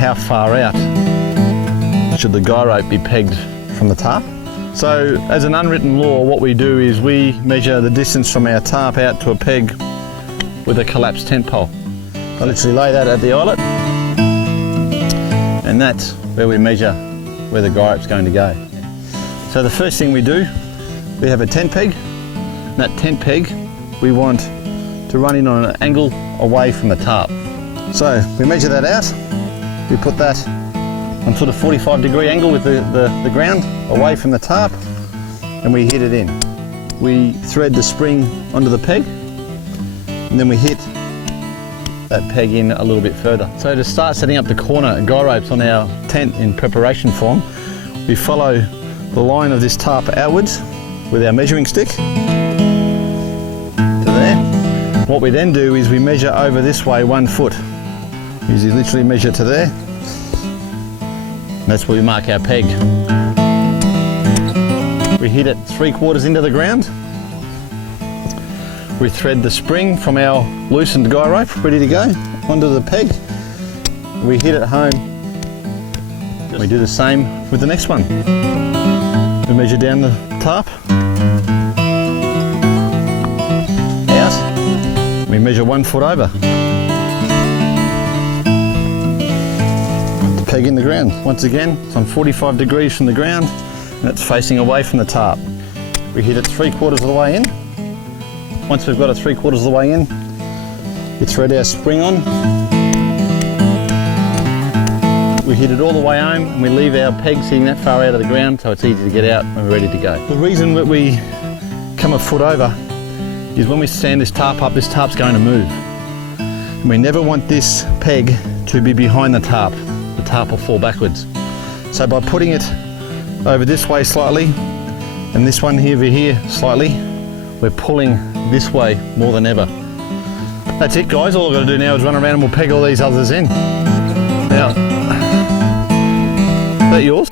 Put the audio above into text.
how far out should the guy rope be pegged from the tarp. So as an unwritten law, what we do is we measure the distance from our tarp out to a peg with a collapsed tent pole. I literally lay that at the eyelet, and that's where we measure where the guy rope's going to go. So the first thing we do, we have a tent peg. And that tent peg we want to run in on an angle away from the tarp. So we measure that out, we put that on sort of 45-degree angle with the ground away from the tarp, and we hit it in. We thread the spring onto the peg, and then we hit that peg in a little bit further. So to start setting up the corner guy ropes on our tent in preparation form, we follow the line of this tarp outwards with our measuring stick to there. What we then do is we measure over this way 1 foot. We literally measure to there. And that's where we mark our peg. We hit it 3/4 into the ground. We thread the spring from our loosened guy rope, ready to go, onto the peg. We hit it home. We do the same with the next one. We measure down the tarp. Out. We measure 1 foot over. Put the peg in the ground. Once again, it's on 45 degrees from the ground and it's facing away from the tarp. We hit it 3/4 of the way in. Once we've got it 3/4 of the way in, we thread our spring on. We hit it all the way home and we leave our peg sitting that far out of the ground so it's easy to get out when we're ready to go. The reason that we come 1 foot over is when we stand this tarp up, this tarp's going to move. And we never want this peg to be behind the tarp. The tarp will fall backwards. So by putting it over this way slightly and this one over here slightly, we're pulling this way more than ever. That's it guys, all I've got to do now is run around and we'll peg all these others in. Now, is that yours?